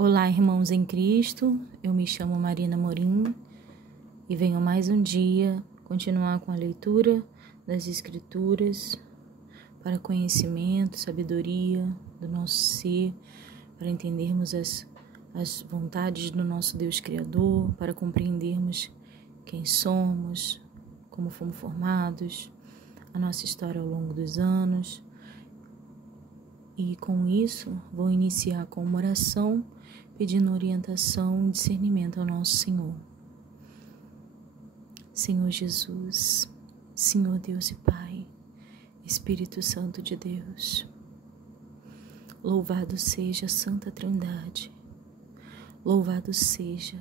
Olá, irmãos em Cristo, eu me chamo Marina Morim e venho mais um dia continuar com a leitura das Escrituras para conhecimento, sabedoria do nosso ser, para entendermos as vontades do nosso Deus Criador, para compreendermos quem somos, como fomos formados, a nossa história ao longo dos anos. E com isso, vou iniciar com uma oração, pedindo orientação e discernimento ao nosso Senhor. Senhor Jesus, Senhor Deus e Pai, Espírito Santo de Deus, louvado seja a Santa Trindade, louvado seja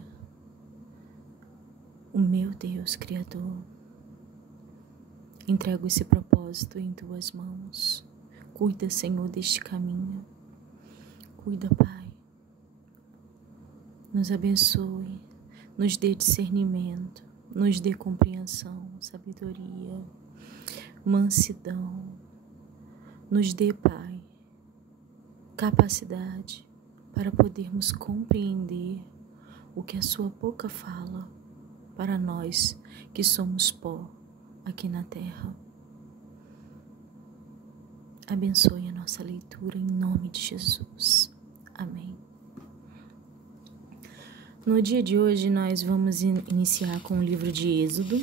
o meu Deus Criador. Entrego esse propósito em Tuas mãos. Cuida, Senhor, deste caminho. Cuida, Pai. Nos abençoe, nos dê discernimento, nos dê compreensão, sabedoria, mansidão. Nos dê, Pai, capacidade para podermos compreender o que a Sua boca fala para nós que somos pó aqui na terra. Abençoe a nossa leitura em nome de Jesus. Amém. No dia de hoje nós vamos iniciar com o livro de Êxodo.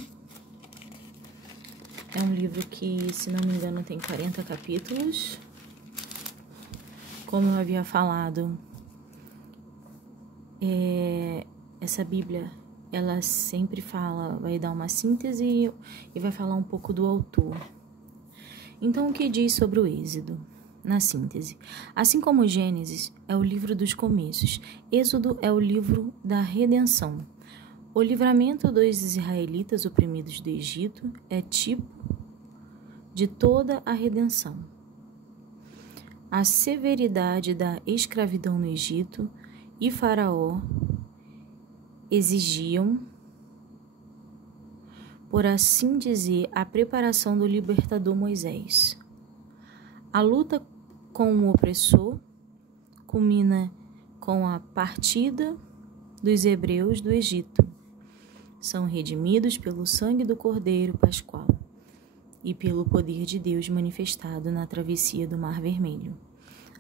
É um livro que, se não me engano, tem 40 capítulos. Como eu havia falado, essa Bíblia, ela sempre vai dar uma síntese e vai falar um pouco do autor. Então, o que diz sobre o Êxodo? Na síntese, assim como Gênesis é o livro dos começos, Êxodo é o livro da redenção. O livramento dos israelitas oprimidos do Egito é tipo de toda a redenção. A severidade da escravidão no Egito e Faraó exigiam, por assim dizer, a preparação do libertador Moisés. A luta com o opressor culmina com a partida dos hebreus do Egito. São redimidos pelo sangue do Cordeiro Pascual e pelo poder de Deus manifestado na travessia do Mar Vermelho.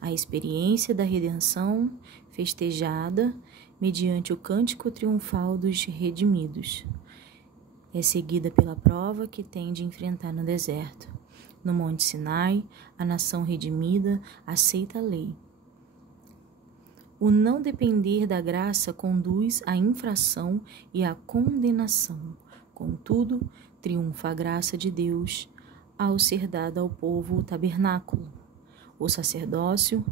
A experiência da redenção festejada mediante o cântico triunfal dos redimidos é seguida pela prova que tem de enfrentar no deserto. No Monte Sinai, a nação redimida aceita a lei. O não depender da graça conduz à infração e à condenação. Contudo, triunfa a graça de Deus ao ser dada ao povo o tabernáculo, o sacerdócio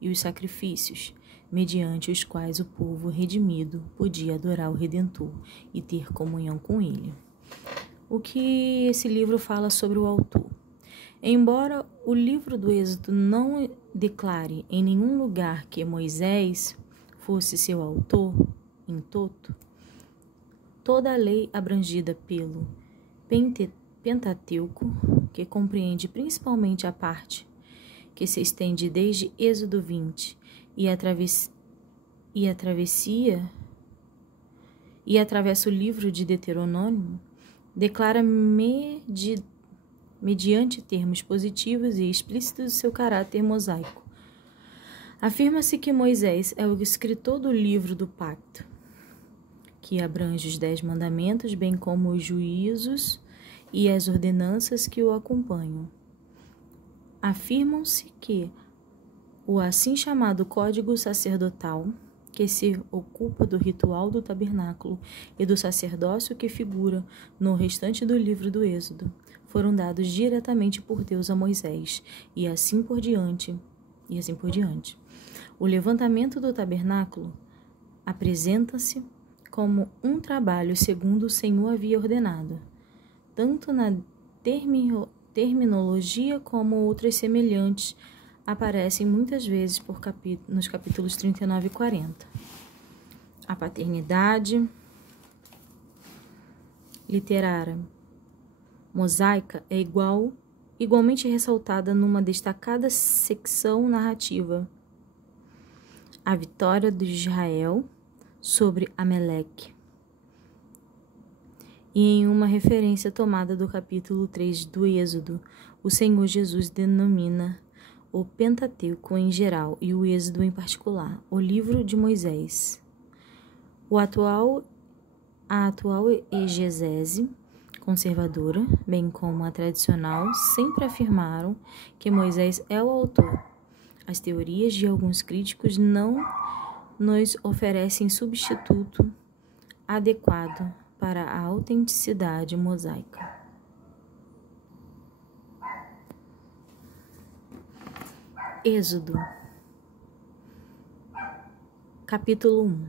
e os sacrifícios, mediante os quais o povo redimido podia adorar o Redentor e ter comunhão com ele. O que esse livro fala sobre o autor? Embora o livro do Êxodo não declare em nenhum lugar que Moisés fosse seu autor em toto, toda a lei abrangida pelo Pentateuco, que compreende principalmente a parte que se estende desde Êxodo 20 e atravessa o livro de Deuteronômio, declara mediante termos positivos e explícitos seu caráter mosaico. Afirma-se que Moisés é o escritor do livro do pacto, que abrange os 10 mandamentos, bem como os juízos e as ordenanças que o acompanham. Afirmam-se que o assim chamado Código Sacerdotal, que se ocupa do ritual do tabernáculo e do sacerdócio que figura no restante do livro do Êxodo, foram dados diretamente por Deus a Moisés, e assim por diante. O levantamento do tabernáculo apresenta-se como um trabalho segundo o Senhor havia ordenado, tanto na terminologia como outras semelhantes aparecem muitas vezes nos capítulos 39 e 40. A paternidade literária mosaica é igualmente ressaltada numa destacada secção narrativa. a vitória de Israel sobre Ameleque. E em uma referência tomada do capítulo 3 do Êxodo, o Senhor Jesus denomina o Pentateuco em geral e o Êxodo em particular, o livro de Moisés. A atual exegese conservadora, bem como a tradicional, sempre afirmaram que Moisés é o autor. As teorias de alguns críticos não nos oferecem substituto adequado para a autenticidade mosaica. Êxodo, capítulo 1.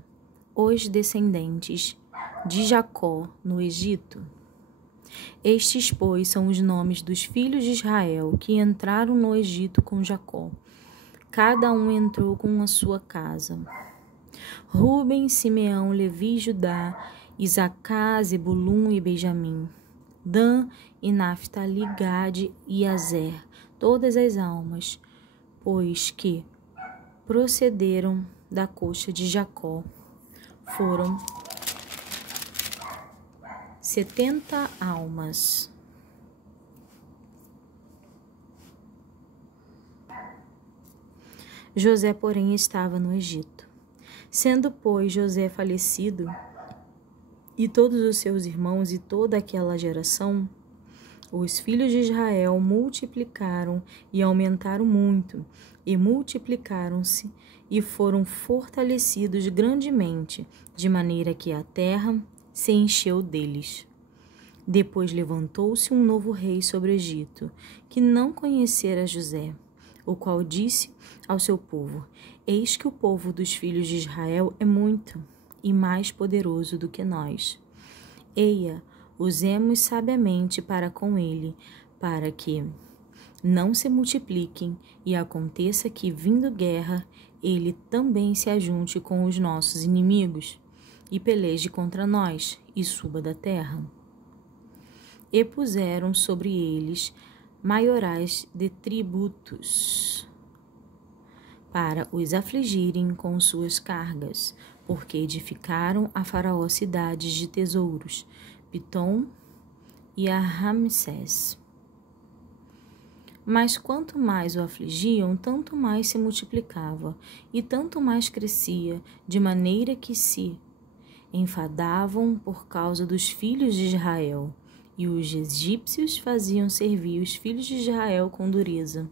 Os descendentes de Jacó no Egito. Estes, pois, são os nomes dos filhos de Israel que entraram no Egito com Jacó. Cada um entrou com a sua casa. Ruben, Simeão, Levi, Judá, Isacar, Zebulum e Benjamim, Dan e Naphtali, Gade e Azer, todas as almas, pois que procederam da coxa de Jacó, foram 70 almas. José, porém, estava no Egito. Sendo, pois, José falecido, e todos os seus irmãos e toda aquela geração, os filhos de Israel multiplicaram e aumentaram muito, e multiplicaram-se e foram fortalecidos grandemente, de maneira que a terra se encheu deles. Depois levantou-se um novo rei sobre o Egito, que não conhecera José, o qual disse ao seu povo: Eis que o povo dos filhos de Israel é muito e mais poderoso do que nós. Eia, usemos sabiamente para com ele, para que não se multipliquem e aconteça que, vindo guerra, ele também se ajunte com os nossos inimigos e peleje contra nós e suba da terra. E puseram sobre eles maiorais de tributos para os afligirem com suas cargas, porque edificaram a Faraó cidades de tesouros, Pitom e a Ramsés. Mas quanto mais o afligiam, tanto mais se multiplicava, e tanto mais crescia, de maneira que se enfadavam por causa dos filhos de Israel, e os egípcios faziam servir os filhos de Israel com dureza.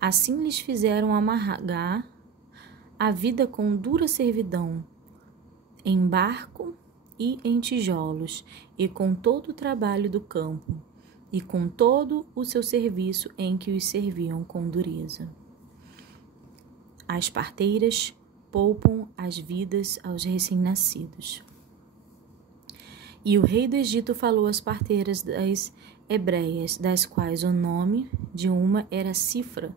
Assim lhes fizeram amargar a vida com dura servidão, em barco e em tijolos, e com todo o trabalho do campo, e com todo o seu serviço em que os serviam com dureza. As parteiras poupam as vidas aos recém-nascidos. E o rei do Egito falou às parteiras das hebreias, das quais o nome de uma era Cifra,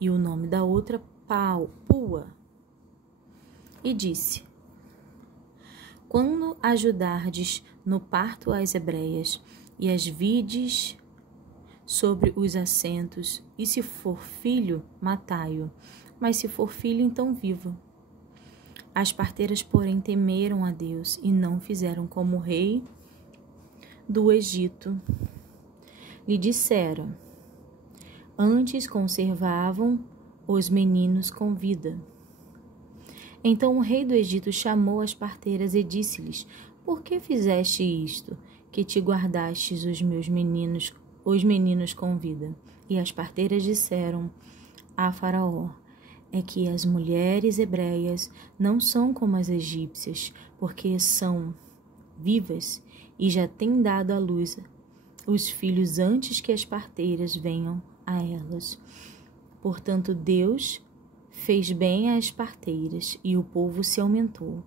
e o nome da outra Pua, e disse: Quando ajudardes no parto as hebreias, e as vides sobre os assentos, e se for filho, matai-o, mas se for filho, então viva. As parteiras, porém, temeram a Deus e não fizeram como o rei do Egito lhe dissera. Antes conservavam os meninos com vida. Então o rei do Egito chamou as parteiras e disse-lhes: Por que fizeste isto, que te guardastes os meninos com vida? E as parteiras disseram a Faraó: É que as mulheres hebreias não são como as egípcias, porque são vivas e já têm dado à luz os filhos antes que as parteiras venham a elas. Portanto, Deus fez bem às parteiras, e o povo se aumentou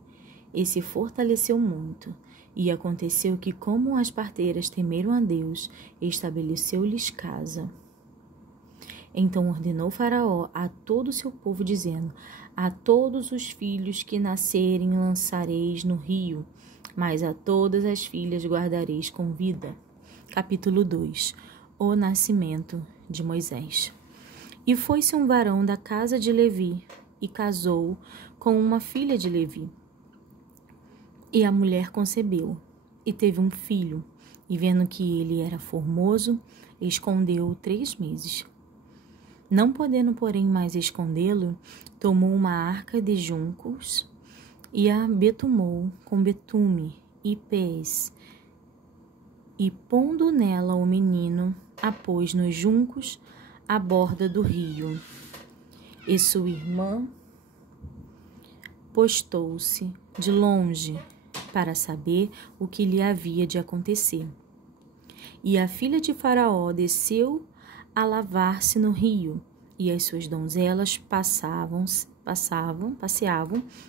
e se fortaleceu muito. E aconteceu que, como as parteiras temeram a Deus, estabeleceu-lhes casa. Então ordenou Faraó a todo o seu povo, dizendo: A todos os filhos que nascerem lançareis no rio, mas a todas as filhas guardareis com vida. Capítulo 2. O nascimento de Moisés. E foi-se um varão da casa de Levi, e casou com uma filha de Levi. E a mulher concebeu e teve um filho, e vendo que ele era formoso, escondeu-o 3 meses. Não podendo, porém, mais escondê-lo, tomou uma arca de juncos e a betumou com betume e pés, e pondo nela o menino, a pôs nos juncos à borda do rio. E sua irmã postou-se de longe para saber o que lhe havia de acontecer. E a filha de Faraó desceu a lavar-se no rio, e as suas donzelas passeavam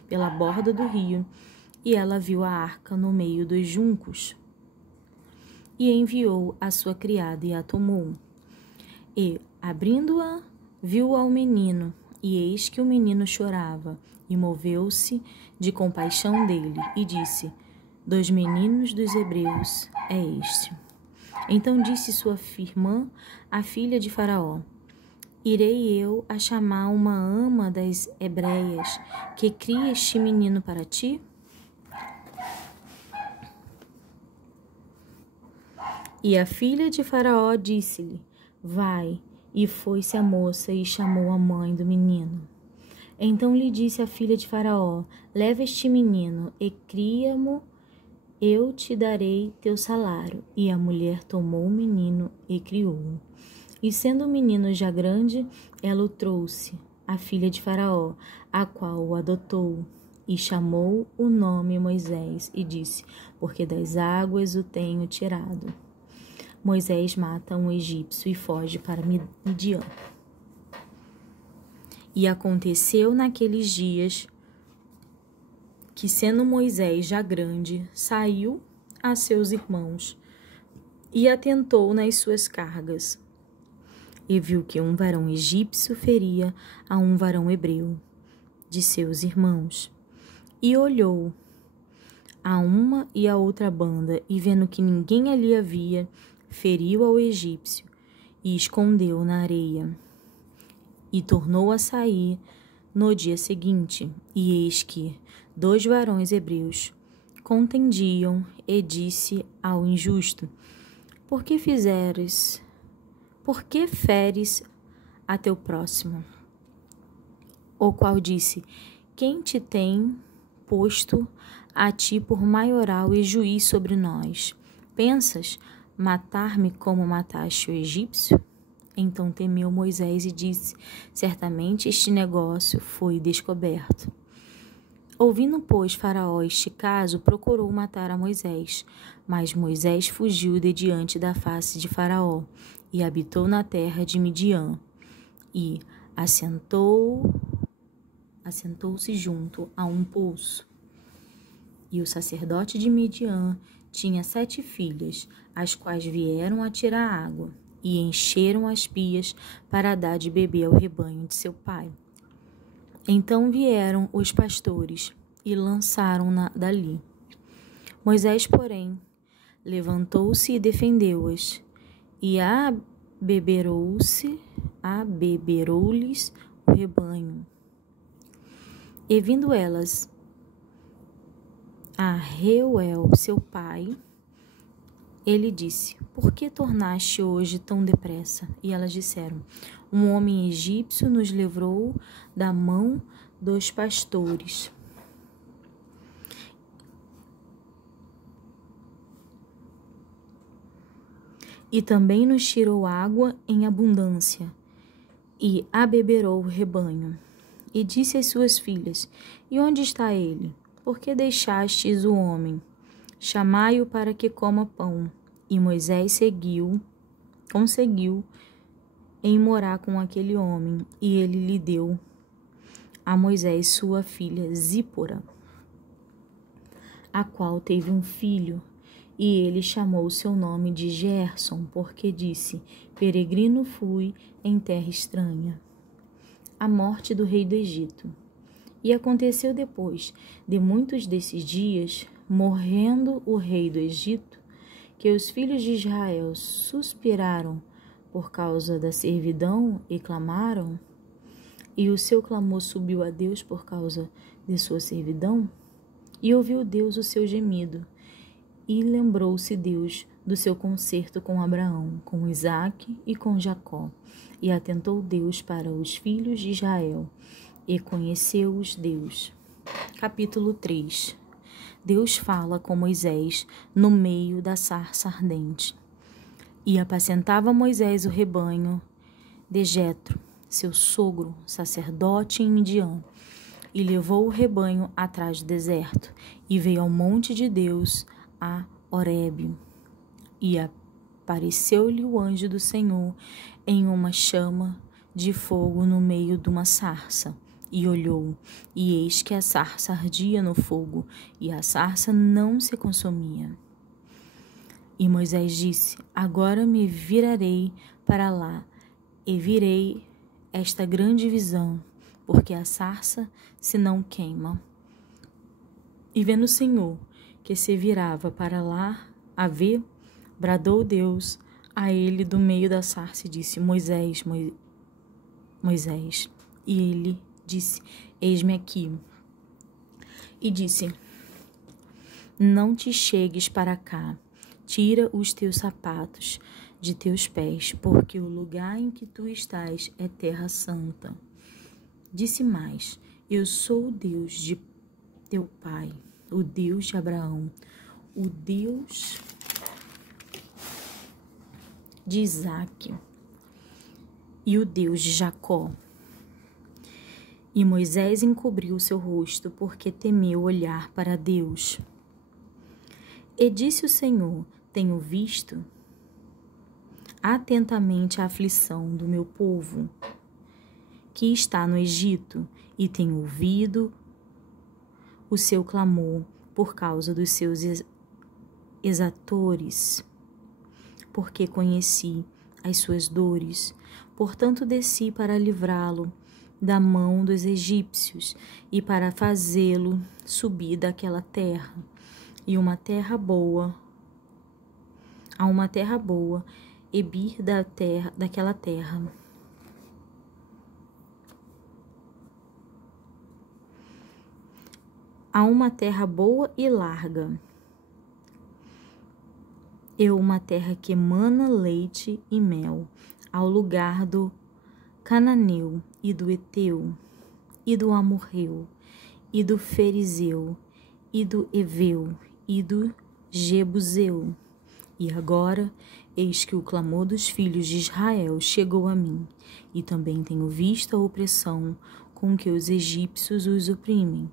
pela borda do rio, e ela viu a arca no meio dos juncos. E enviou a sua criada e a tomou. E, abrindo-a, viu ao menino, e eis que o menino chorava, e moveu-se de compaixão dele, e disse: Dos meninos dos hebreus é este. Então disse sua irmã, a filha de Faraó: Irei eu a chamar uma ama das hebreias, que crie este menino para ti? E a filha de Faraó disse-lhe: Vai. E foi-se a moça e chamou a mãe do menino. Então lhe disse a filha de Faraó: Leva este menino e cria-mo, eu te darei teu salário. E a mulher tomou o menino e criou-o. E sendo o menino já grande, ela o trouxe, a filha de Faraó, a qual o adotou, e chamou o nome Moisés, e disse: Porque das águas o tenho tirado. Moisés mata um egípcio e foge para Midian. E aconteceu naqueles dias que, sendo Moisés já grande, saiu a seus irmãos e atentou nas suas cargas. E viu que um varão egípcio feria a um varão hebreu de seus irmãos. E olhou a uma e a outra banda, e vendo que ninguém ali havia, feriu ao egípcio e escondeu na areia. E tornou a sair no dia seguinte, e eis que 2 varões hebreus contendiam, e disse ao injusto: Por que feres a teu próximo? O qual disse: Quem te tem posto a ti por maioral e juiz sobre nós? Pensas matar-me como mataste o egípcio? Então temeu Moisés e disse: Certamente este negócio foi descoberto. Ouvindo, pois, Faraó este caso, procurou matar a Moisés. Mas Moisés fugiu de diante da face de Faraó e habitou na terra de Midian. E assentou-se junto a um poço. E o sacerdote de Midian tinha 7 filhas, as quais vieram a tirar água, e encheram as pias para dar de beber ao rebanho de seu pai. Então vieram os pastores e lançaram-na dali. Moisés, porém, levantou-se e defendeu-as, e abeberou-lhes o rebanho. E vindo elas a Reuel, seu pai, ele disse: Por que tornaste hoje tão depressa? E elas disseram: Um homem egípcio nos livrou da mão dos pastores. E também nos tirou água em abundância, e abeberou o rebanho. E disse às suas filhas: E onde está ele? Por que deixastes o homem? Chamai-o para que coma pão. E Moisés conseguiu em morar com aquele homem, e ele lhe deu a Moisés sua filha Zípora, a qual teve um filho, e ele chamou seu nome de Gerson, porque disse: Peregrino fui em terra estranha. A morte do rei do Egito. E aconteceu depois de muitos desses dias, morrendo o rei do Egito, que os filhos de Israel suspiraram por causa da servidão e clamaram: E o seu clamor subiu a Deus por causa de sua servidão? E ouviu Deus o seu gemido. E lembrou-se Deus do seu concerto com Abraão, com Isaque e com Jacó. E atentou Deus para os filhos de Israel, e conheceu-os Deus. Capítulo 3. Deus fala com Moisés no meio da sarça ardente. E apacentava Moisés o rebanho de Jetro, seu sogro, sacerdote em Midian, e levou o rebanho atrás do deserto, e veio ao monte de Deus, a Horebe. E apareceu-lhe o anjo do Senhor em uma chama de fogo no meio de uma sarça. E olhou, e eis que a sarça ardia no fogo, e a sarça não se consumia. E Moisés disse: Agora me virarei para lá, e virei esta grande visão, porque a sarça se não queima. E vendo o Senhor que se virava para lá a ver, bradou Deus a ele do meio da sarça e disse: Moisés, Moisés. E ele disse: Eis-me aqui. E disse: Não te chegues para cá, tira os teus sapatos de teus pés, porque o lugar em que tu estás é terra santa. Disse mais: Eu sou o Deus de teu pai, o Deus de Abraão, o Deus de Isaque e o Deus de Jacó. E Moisés encobriu seu rosto, porque temeu olhar para Deus. E disse o Senhor: Tenho visto atentamente a aflição do meu povo, que está no Egito, e tenho ouvido o seu clamor por causa dos seus exatores, porque conheci as suas dores. Portanto, desci para livrá-lo da mão dos egípcios e para fazê-lo subir daquela terra, e a uma terra boa, e vir daquela terra. A uma terra boa e larga, e uma terra que emana leite e mel, ao lugar do Cananeu, e do Eteu, e do Amorreu, e do Ferizeu, e do Eveu, e do Jebuseu. E agora, eis que o clamor dos filhos de Israel chegou a mim, e também tenho visto a opressão com que os egípcios os oprimem.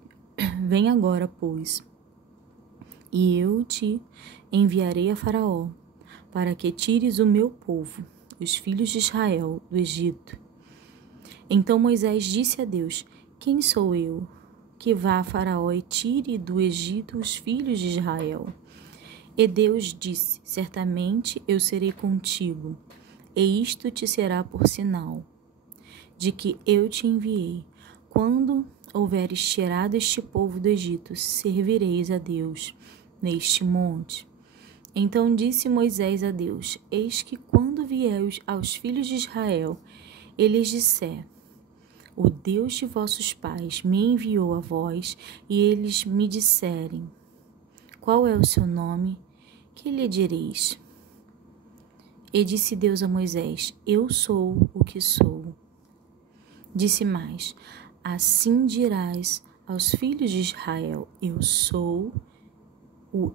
Vem agora, pois, e eu te enviarei a Faraó, para que tires o meu povo, os filhos de Israel, do Egito. Então Moisés disse a Deus: Quem sou eu, que vá a Faraó e tire do Egito os filhos de Israel? E Deus disse: Certamente eu serei contigo, e isto te será por sinal de que eu te enviei. Quando houveres tirado este povo do Egito, servireis a Deus neste monte. Então disse Moisés a Deus: Eis que quando vieres aos filhos de Israel, eles disser: O Deus de vossos pais me enviou a vós, e eles me disserem: Qual é o seu nome? Que lhe direis? E disse Deus a Moisés: Eu sou o que sou. Disse mais: Assim dirás aos filhos de Israel: Eu sou o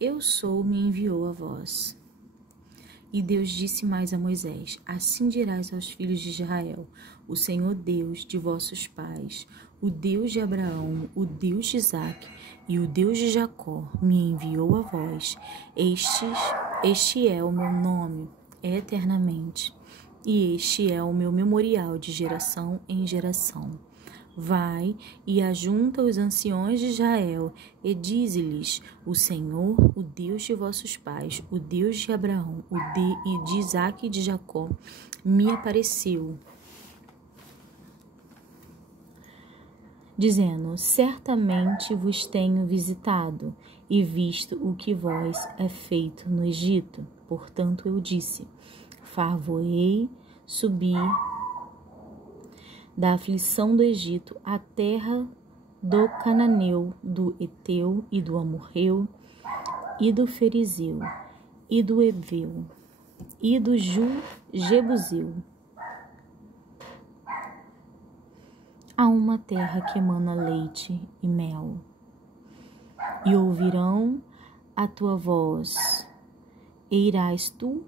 Eu sou me enviou a vós. E Deus disse mais a Moisés: Assim dirás aos filhos de Israel: O Senhor Deus de vossos pais, o Deus de Abraão, o Deus de Isaque e o Deus de Jacó me enviou a vós. Este é o meu nome eternamente, e este é o meu memorial de geração em geração. Vai e ajunta os anciões de Israel e dize-lhes: O Senhor, o Deus de vossos pais, o Deus de Abraão, e de Isaque e de Jacó, me apareceu, dizendo: Certamente vos tenho visitado e visto o que vós é feito no Egito. Portanto eu disse: Far-vos-ei subir da aflição do Egito, a terra do Cananeu, do Eteu e do Amorreu, e do Ferizeu, e do Eveu, e do Jebuseu, a uma terra que emana leite e mel. E ouvirão a tua voz, e irás tu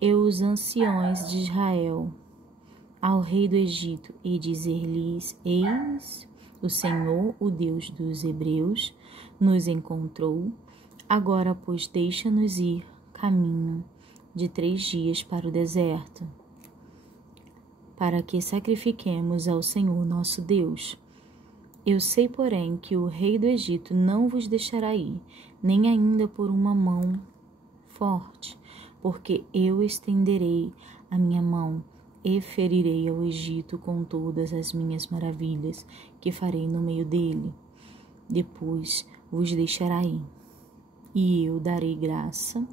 e os anciões de Israel ao rei do Egito, e dizer-lhes: Eis, o Senhor, o Deus dos hebreus, nos encontrou. Agora, pois, deixa-nos ir caminho de 3 dias para o deserto, para que sacrifiquemos ao Senhor nosso Deus. Eu sei, porém, que o rei do Egito não vos deixará ir, nem ainda por uma mão forte, porque eu estenderei a minha mão e ferirei ao Egito com todas as minhas maravilhas que farei no meio dele. Depois vos deixará ir, e eu darei graça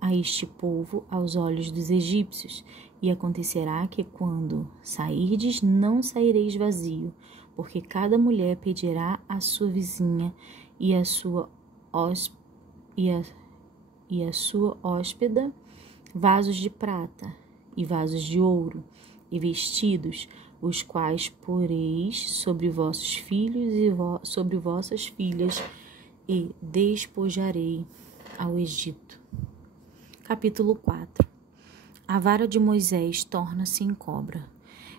a este povo aos olhos dos egípcios, e acontecerá que quando sairdes, não saireis vazio, porque cada mulher pedirá à sua vizinha e à sua hóspeda vasos de prata e vasos de ouro e vestidos, os quais poreis sobre vossos filhos e sobre vossas filhas, e despojarei ao Egito. Capítulo 4. A vara de Moisés torna-se em cobra.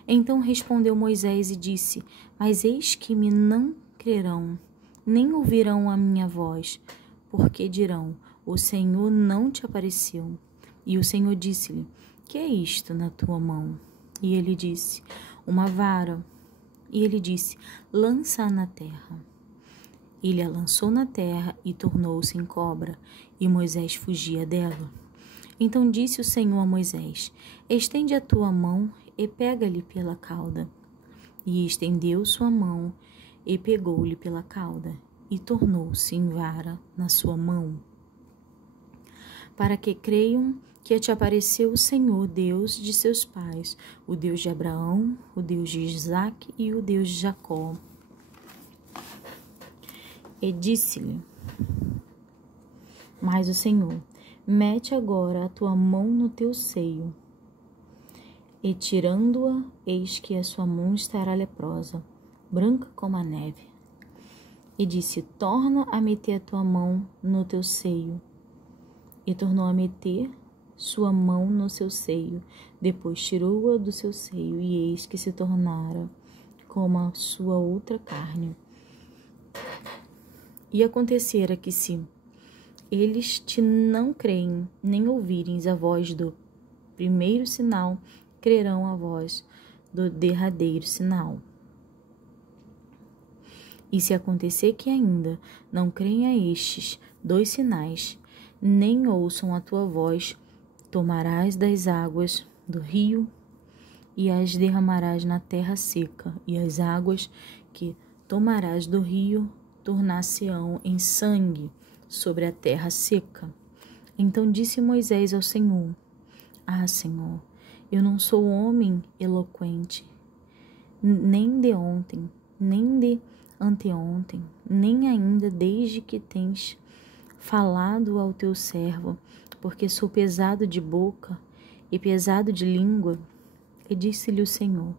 Então respondeu Moisés e disse: Mas eis que me não crerão, nem ouvirão a minha voz, porque dirão: O Senhor não te apareceu. E o Senhor disse-lhe: Que é isto na tua mão? E ele disse: Uma vara. E ele disse: Lança-a na terra. Ele a lançou na terra e tornou-se em cobra, e Moisés fugia dela. Então disse o Senhor a Moisés: Estende a tua mão e pega-lhe pela cauda. E estendeu sua mão e pegou-lhe pela cauda, e tornou-se em vara na sua mão, para que creiam que te apareceu o Senhor, Deus de seus pais, o Deus de Abraão, o Deus de Isaque e o Deus de Jacó. E disse-lhe mais o Senhor: Mete agora a tua mão no teu seio. E tirando-a, eis que a sua mão estará leprosa, branca como a neve. E disse: Torna a meter a tua mão no teu seio. E tornou a meter sua mão no seu seio. Depois tirou-a do seu seio, e eis que se tornara como a sua outra carne. E acontecera que, se eles te não creem, nem ouvirem a voz do primeiro sinal, crerão a voz do derradeiro sinal. E se acontecer que ainda não creem a estes 2 sinais, nem ouçam a tua voz, tomarás das águas do rio e as derramarás na terra seca, e as águas que tomarás do rio tornar-se-ão em sangue sobre a terra seca. Então disse Moisés ao Senhor: Ah, Senhor, eu não sou homem eloquente, nem de ontem, nem de anteontem, nem ainda desde que tens falado ao teu servo, porque sou pesado de boca e pesado de língua. E disse-lhe o Senhor: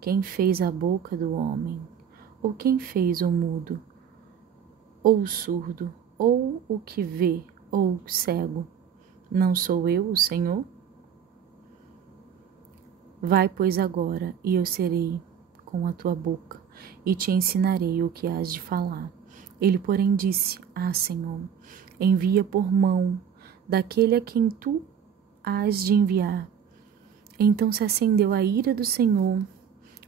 Quem fez a boca do homem? Ou quem fez o mudo? Ou o surdo? Ou o que vê? Ou o cego? Não sou eu, o Senhor? Vai, pois, agora, e eu serei com a tua boca, e te ensinarei o que hás de falar. Ele, porém, disse: Ah, Senhor, envia por mão daquele a quem tu hás de enviar. Então se acendeu a ira do Senhor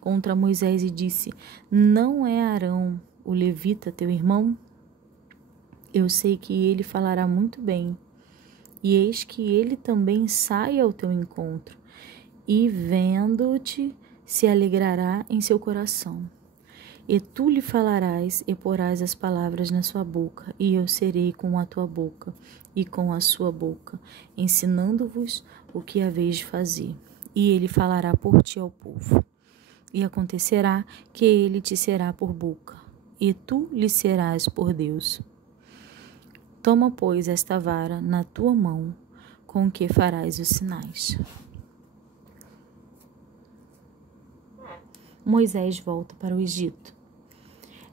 contra Moisés e disse: Não é Arão, o levita, teu irmão? Eu sei que ele falará muito bem, e eis que ele também sai ao teu encontro, e vendo-te se alegrará em seu coração. E tu lhe falarás e porás as palavras na sua boca, e eu serei com a tua boca e com a sua boca, ensinando-vos o que haveis de fazer. e ele falará por ti ao povo. E acontecerá que ele te será por boca, e tu lhe serás por Deus. Toma, pois, esta vara na tua mão, com que farás os sinais. Moisés volta para o Egito.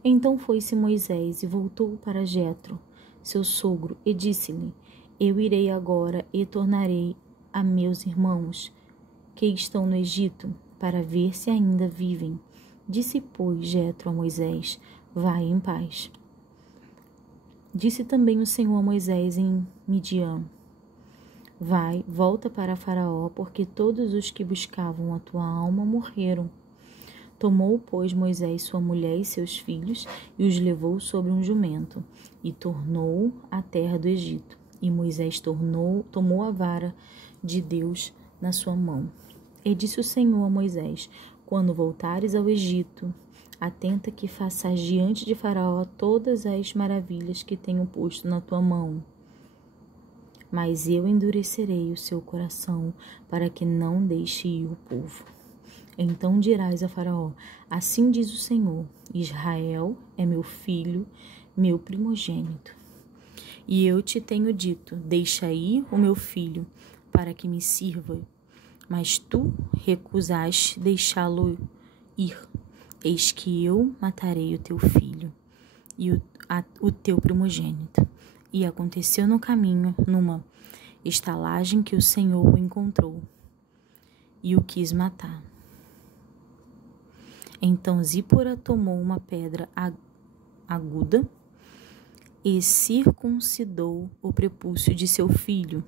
Então foi-se Moisés e voltou para Jetro, seu sogro, e disse-lhe: Eu irei agora e tornarei a meus irmãos que estão no Egito, para ver se ainda vivem. Disse, pois, Jetro a Moisés: Vai em paz. Disse também o Senhor a Moisés em Midian: Vai, volta para Faraó, porque todos os que buscavam a tua alma morreram. Tomou, pois, Moisés sua mulher e seus filhos, e os levou sobre um jumento, e tornou à terra do Egito. E Moisés tomou a vara de Deus na sua mão. E disse o Senhor a Moisés: Quando voltares ao Egito, atenta que faças diante de Faraó todas as maravilhas que tenho posto na tua mão. Mas eu endurecerei o seu coração, para que não deixe ir o povo. Então dirás a Faraó: Assim diz o Senhor: Israel é meu filho, meu primogênito. E eu te tenho dito: Deixa ir o meu filho, para que me sirva. Mas tu recusaste deixá-lo ir. Eis que eu matarei o teu filho e o teu primogênito. E aconteceu no caminho, numa estalagem, que o Senhor o encontrou e o quis matar. Então Zípora tomou uma pedra aguda e circuncidou o prepúcio de seu filho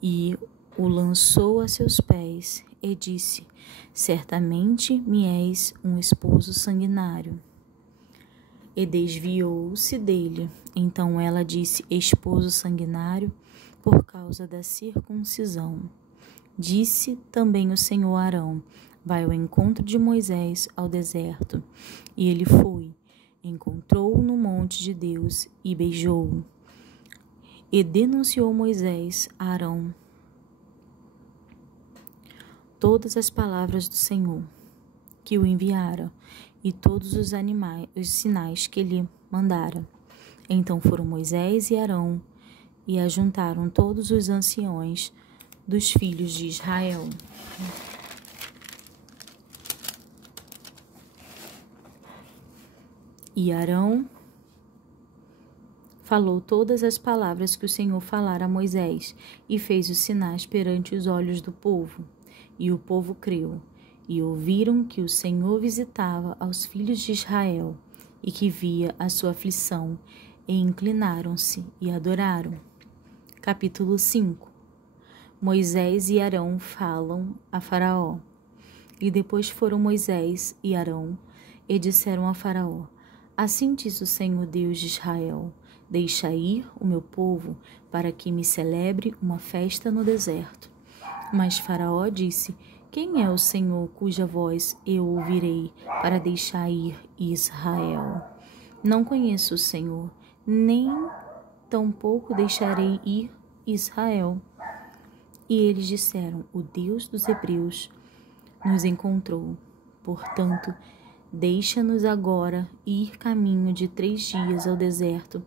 e o lançou a seus pés e disse: Certamente me és um esposo sanguinário. E desviou-se dele. Então ela disse: Esposo sanguinário, por causa da circuncisão. Disse também o Senhor a Arão: Vai ao encontro de Moisés ao deserto. E ele foi, encontrou-o no monte de Deus e beijou-o. E denunciou Moisés a Arão todas as palavras do Senhor que o enviara e todos os sinais que lhe mandara. Então foram Moisés e Arão e ajuntaram todos os anciões dos filhos de Israel. E Arão falou todas as palavras que o Senhor falara a Moisés e fez os sinais perante os olhos do povo. E o povo creu e ouviram que o Senhor visitava aos filhos de Israel e que via a sua aflição, e inclinaram-se e adoraram. Capítulo 5. Moisés e Arão falam a Faraó. E depois foram Moisés e Arão e disseram a Faraó: Assim diz o Senhor Deus de Israel: Deixa ir o meu povo, para que me celebre uma festa no deserto. Mas Faraó disse: Quem é o Senhor cuja voz eu ouvirei para deixar ir Israel? Não conheço o Senhor, nem tampouco deixarei ir Israel. E eles disseram: O Deus dos Hebreus nos encontrou. Portanto, deixa-nos agora ir caminho de 3 dias ao deserto,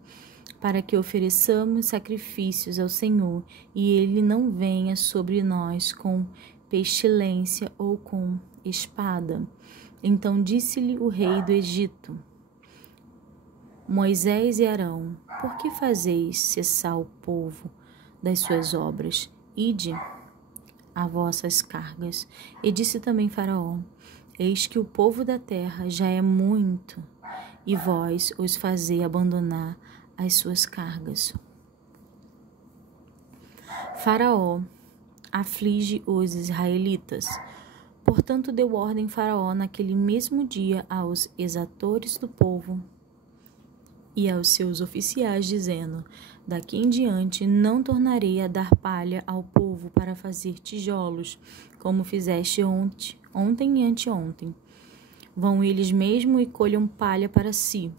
para que ofereçamos sacrifícios ao Senhor, e ele não venha sobre nós com pestilência ou com espada. Então disse-lhe o rei do Egito: Moisés e Arão, por que fazeis cessar o povo das suas obras? Ide a vossas cargas. E disse também Faraó: Eis que o povo da terra já é muito, e vós os fazei abandonar as suas cargas. Faraó aflige os israelitas. Portanto, deu ordem Faraó naquele mesmo dia aos exatores do povo e aos seus oficiais, dizendo: Daqui em diante não tornarei a dar palha ao povo para fazer tijolos, como fizeste ontem e anteontem. Vão eles mesmo e colham palha para si.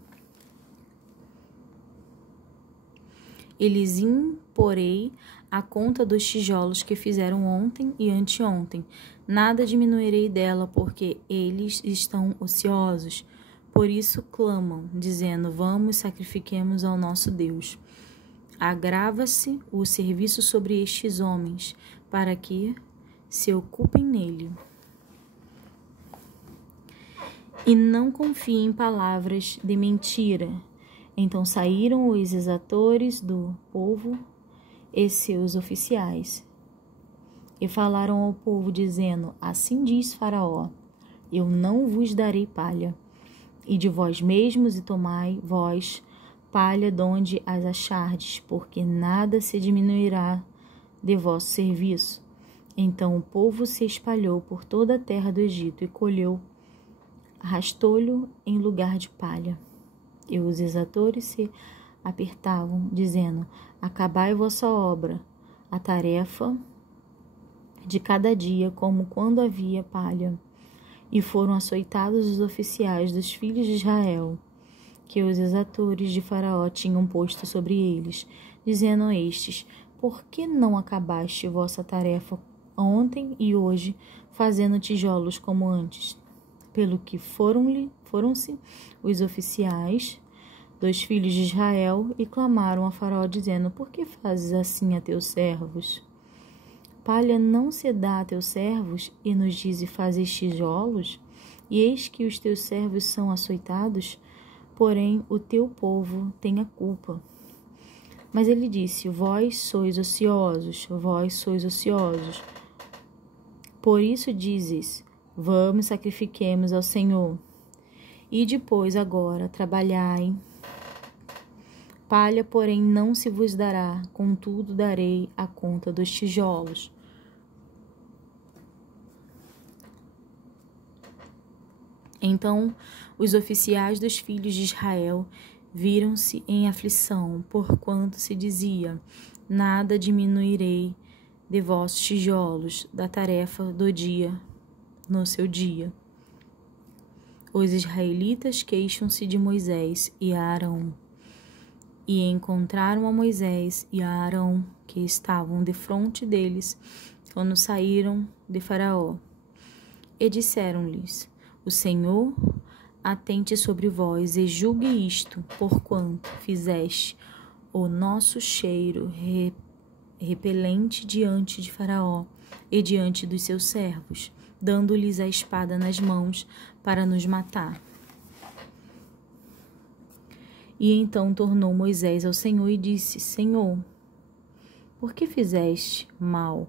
E lhes imporei a conta dos tijolos que fizeram ontem e anteontem. Nada diminuirei dela, porque eles estão ociosos. Por isso clamam, dizendo: vamos, sacrifiquemos ao nosso Deus. Agrava-se o serviço sobre estes homens, para que se ocupem nele. E não confiem em palavras de mentira. Então saíram os exatores do povo e seus oficiais, e falaram ao povo, dizendo: assim diz Faraó: eu não vos darei palha, e de vós mesmos e tomai vós palha donde as achardes, porque nada se diminuirá de vosso serviço. Então o povo se espalhou por toda a terra do Egito e colheu rastolho em lugar de palha. E os exatores se apertavam, dizendo: acabai vossa obra, a tarefa de cada dia, como quando havia palha. E foram açoitados os oficiais dos filhos de Israel, que os exatores de Faraó tinham posto sobre eles, dizendo a estes: por que não acabaste vossa tarefa ontem e hoje, fazendo tijolos como antes? Pelo que foram-se os oficiais dos filhos de Israel e clamaram a Faraó, dizendo: por que fazes assim a teus servos? Palha não se dá a teus servos, e nos dize: fazes tijolos? E eis que os teus servos são açoitados, porém o teu povo tem a culpa. Mas ele disse: vós sois ociosos, vós sois ociosos. Por isso dizes: vamos, sacrifiquemos ao Senhor. E depois agora trabalhai. Palha, porém, não se vos dará, contudo darei a conta dos tijolos. Então os oficiais dos filhos de Israel viram-se em aflição, porquanto se dizia: nada diminuirei de vossos tijolos, da tarefa do dia no seu dia. Os israelitas queixam-se de Moisés e a Arão, e encontraram a Moisés e a Arão, que estavam defronte deles, quando saíram de Faraó. E disseram-lhes: o Senhor atente sobre vós e julgue isto, porquanto fizeste o nosso cheiro repelente diante de Faraó e diante dos seus servos, dando-lhes a espada nas mãos para nos matar. E então tornou Moisés ao Senhor e disse: Senhor, por que fizeste mal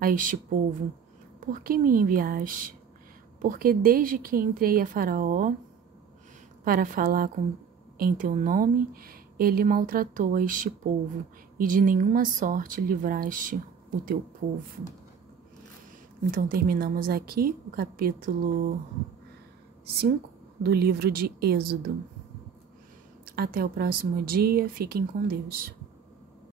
a este povo? Por que me enviaste? Porque desde que entrei a Faraó para falar em teu nome, ele maltratou a este povo, e de nenhuma sorte livraste o teu povo. Então terminamos aqui o capítulo 5 do livro de Êxodo. Até o próximo dia, fiquem com Deus.